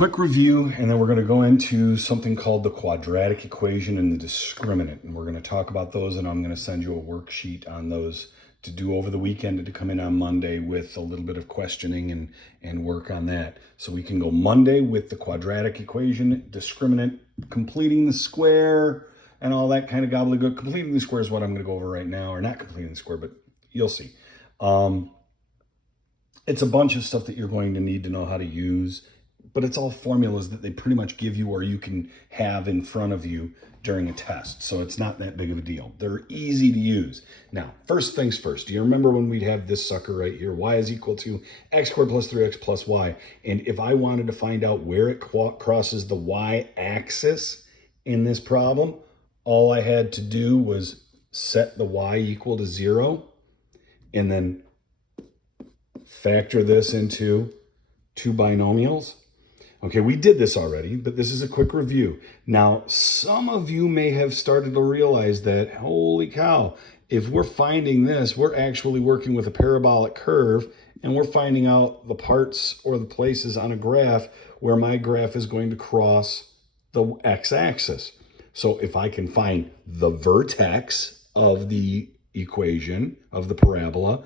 quick review, and then we're going to go into something called the quadratic equation and the discriminant. And we're going to talk about those, and I'm going to send you a worksheet on those to do over the weekend and to come in on Monday with a little bit of questioning and work on that. So we can go Monday with the quadratic equation, discriminant, completing the square, and all that kind of gobbledygook. Completing the square is what I'm going to go over right now, or not completing the square, but you'll see. It's a bunch of stuff that you're going to need to know how to use, but it's all formulas that they pretty much give you or you can have in front of you during a test. So it's not that big of a deal. They're easy to use. Now, first things first, do you remember when we'd have this sucker right here? Y is equal to x squared plus 3x plus y. And if I wanted to find out where it crosses the y-axis in this problem, all I had to do was set the y equal to 0 and then factor this into two binomials. Okay, we did this already, but this is a quick review. Now, some of you may have started to realize that, holy cow, if we're finding this, we're actually working with a parabolic curve, and we're finding out the parts or the places on a graph where my graph is going to cross the x-axis. So if I can find the vertex of the equation, of the parabola,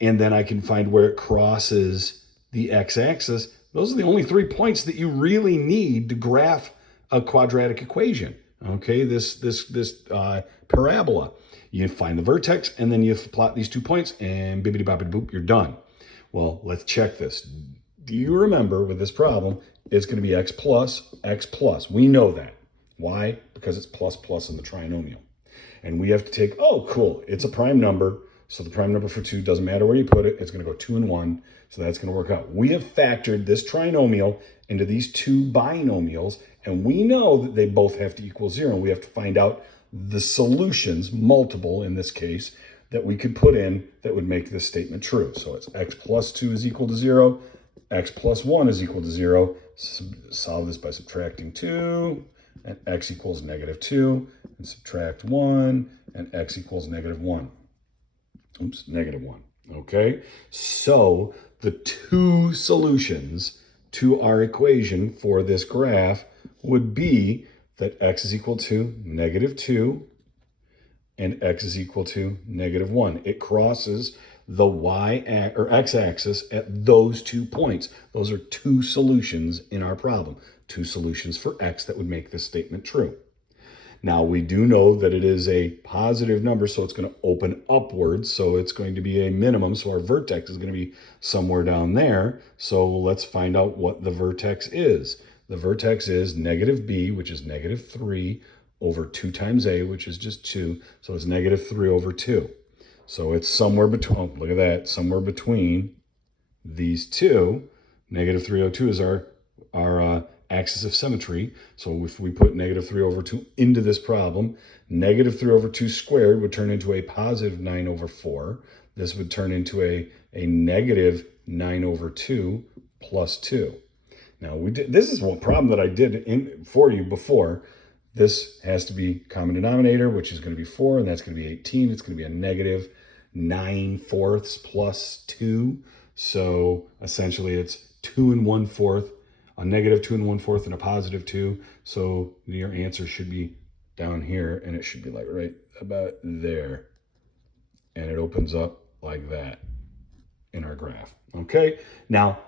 and then I can find where it crosses the x-axis, those are the only 3 points that you really need to graph a quadratic equation. Okay, this parabola. You find the vertex, and then you plot these 2 points, and bibbidi bobbidi boop, you're done. Well, let's check this. Do you remember with this problem, it's going to be x plus. We know that. Why? Because it's plus plus in the trinomial. And we have to take, oh, cool, it's a prime number. So the prime number for 2 doesn't matter where you put it. It's going to go 2 and 1. So that's going to work out. We have factored this trinomial into these 2 binomials, and we know that they both have to equal 0. And we have to find out the solutions, multiple in this case, that we could put in that would make this statement true. So it's x plus 2 is equal to 0. X plus 1 is equal to 0. Solve this by subtracting 2, and x equals negative 2. And subtract 1, and x equals negative 1. Oops, negative 1. Okay, so the 2 solutions to our equation for this graph would be that x is equal to negative 2 and x is equal to negative 1. It crosses the x-axis at those 2 points. Those are 2 solutions in our problem. 2 solutions for x that would make this statement true. Now, we do know that it is a positive number, so it's going to open upwards, so it's going to be a minimum, so our vertex is going to be somewhere down there. So let's find out what the vertex is. The vertex is negative b, which is negative 3, over 2 times a, which is just 2, so it's negative 3 over 2. So it's somewhere between, oh, look at that, somewhere between these two. Negative 3 over 2 is our axis of symmetry. So if we put negative 3 over 2 into this problem, negative 3 over 2 squared would turn into a positive 9 over 4. This would turn into a negative 9 over 2 plus 2. Now, this is one problem that I did for you before. This has to be common denominator, which is going to be 4, and that's going to be 18. It's going to be a negative 9/4 plus 2. So essentially it's 2 1/4. A negative 2 1/4 and a positive 2. So your answer should be down here, and it should be like right about there. And it opens up like that in our graph. Okay. Now,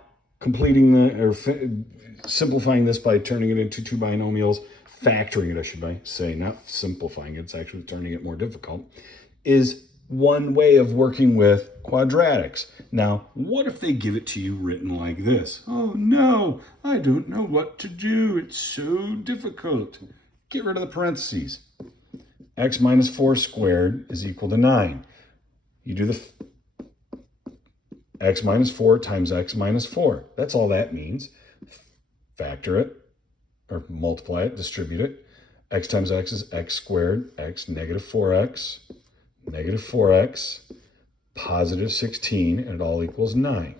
simplifying this by turning it into 2 binomials, factoring it, I should say, not simplifying it, it's actually turning it more difficult, is one way of working with quadratics. Now, what if they give it to you written like this? Oh no, I don't know what to do. It's so difficult. Get rid of the parentheses. X minus 4 squared is equal to 9. You do the x minus 4 times x minus 4. That's all that means. Factor it, or multiply it, distribute it. X times x is x squared, x negative 4x, negative 4x, positive 16, and it all equals 9.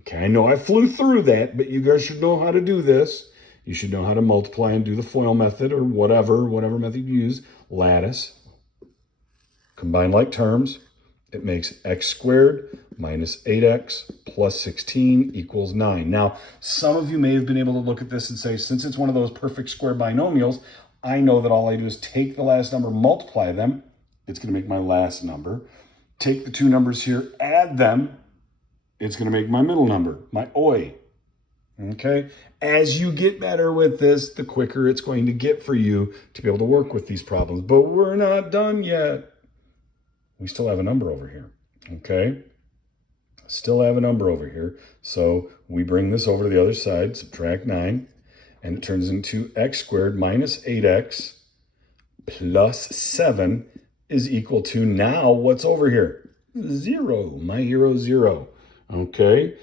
Okay, I know I flew through that, but you guys should know how to do this. You should know how to multiply and do the FOIL method or whatever method you use. Lattice. Combine like terms. It makes x squared minus 8x plus 16 equals 9. Now, some of you may have been able to look at this and say, since it's one of those perfect square binomials, I know that all I do is take the last number, multiply them. It's going to make my last number. Take the two numbers here, add them. It's going to make my middle number, my oi. Okay? As you get better with this, the quicker it's going to get for you to be able to work with these problems. But we're not done yet. We still have a number over here. Okay? Still have a number over here. So we bring this over to the other side, subtract 9, and it turns into x squared minus 8x plus 7 is equal to, now what's over here? 0. My hero, 0. Okay?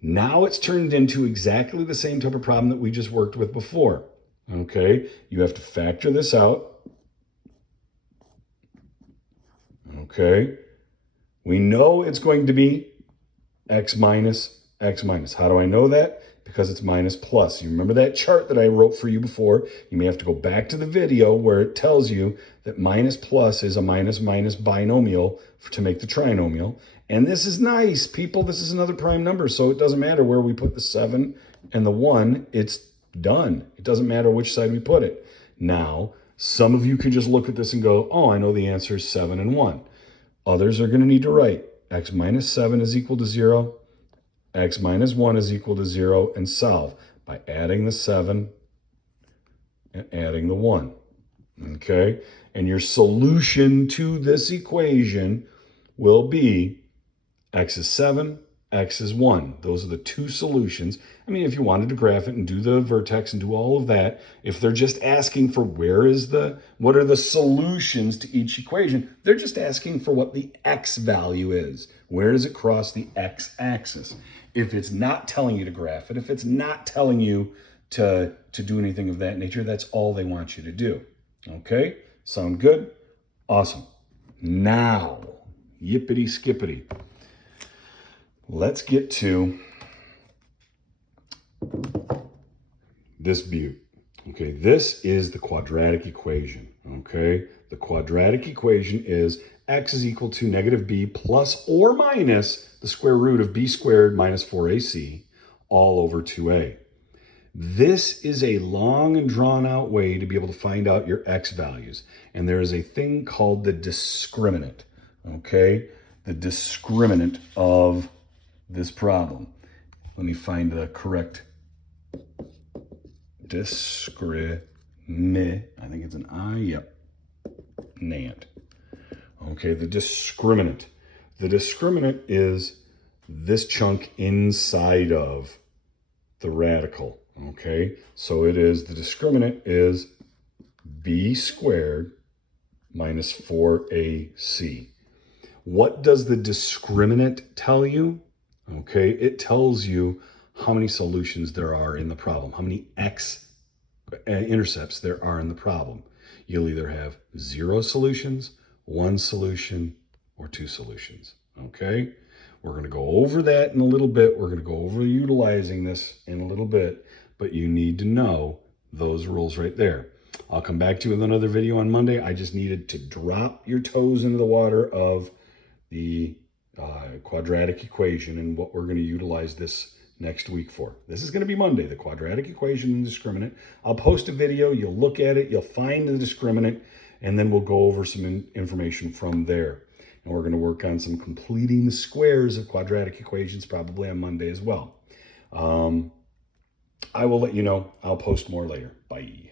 Now it's turned into exactly the same type of problem that we just worked with before. Okay? You have to factor this out. Okay? We know it's going to be x minus x minus. How do I know that? Because it's minus plus. You remember that chart that I wrote for you before? You may have to go back to the video where it tells you that minus plus is a minus minus binomial to make the trinomial. And this is nice, people. This is another prime number, so it doesn't matter where we put the 7 and the 1. It's done. It doesn't matter which side we put it. Now, some of you can just look at this and go, oh, I know the answer is 7 and 1. Others are going to need to write x minus 7 is equal to 0, x minus 1 is equal to 0, and solve by adding the 7 and adding the 1. Okay? And your solution to this equation will be x is 7, x is 1. Those are the two solutions. I mean, if you wanted to graph it and do the vertex and do all of that, if they're just asking for what are the solutions to each equation, they're just asking for what the x value is. Where does it cross the x-axis? If it's not telling you to graph it, if it's not telling you to do anything of that nature, that's all they want you to do. Okay? Sound good? Awesome. Now, yippity skippity. Let's get to this beaut. Okay, this is the quadratic equation. Okay, the quadratic equation is x is equal to negative b plus or minus the square root of b squared minus 4ac all over 2a. This is a long and drawn out way to be able to find out your x values. And there is a thing called the discriminant. Okay, the discriminant of this problem. Let me find the correct discriminant. I think it's an I. Yep. Nant. Okay, the discriminant. The discriminant is this chunk inside of the radical. Okay, so it is, the discriminant is b squared minus 4ac. What does the discriminant tell you? Okay, it tells you how many solutions there are in the problem, how many x intercepts there are in the problem. You'll either have 0 solutions, 1 solution, or 2 solutions. Okay, we're going to go over that in a little bit. We're going to go over utilizing this in a little bit, but you need to know those rules right there. I'll come back to you with another video on Monday. I just needed to drop your toes into the water of the quadratic equation and what we're going to utilize this next week for. This is going to be Monday, the quadratic equation and discriminant. I'll post a video. You'll look at it. You'll find the discriminant, and then we'll go over some information from there. And we're going to work on some completing the squares of quadratic equations probably on Monday as well. I will let you know. I'll post more later. Bye.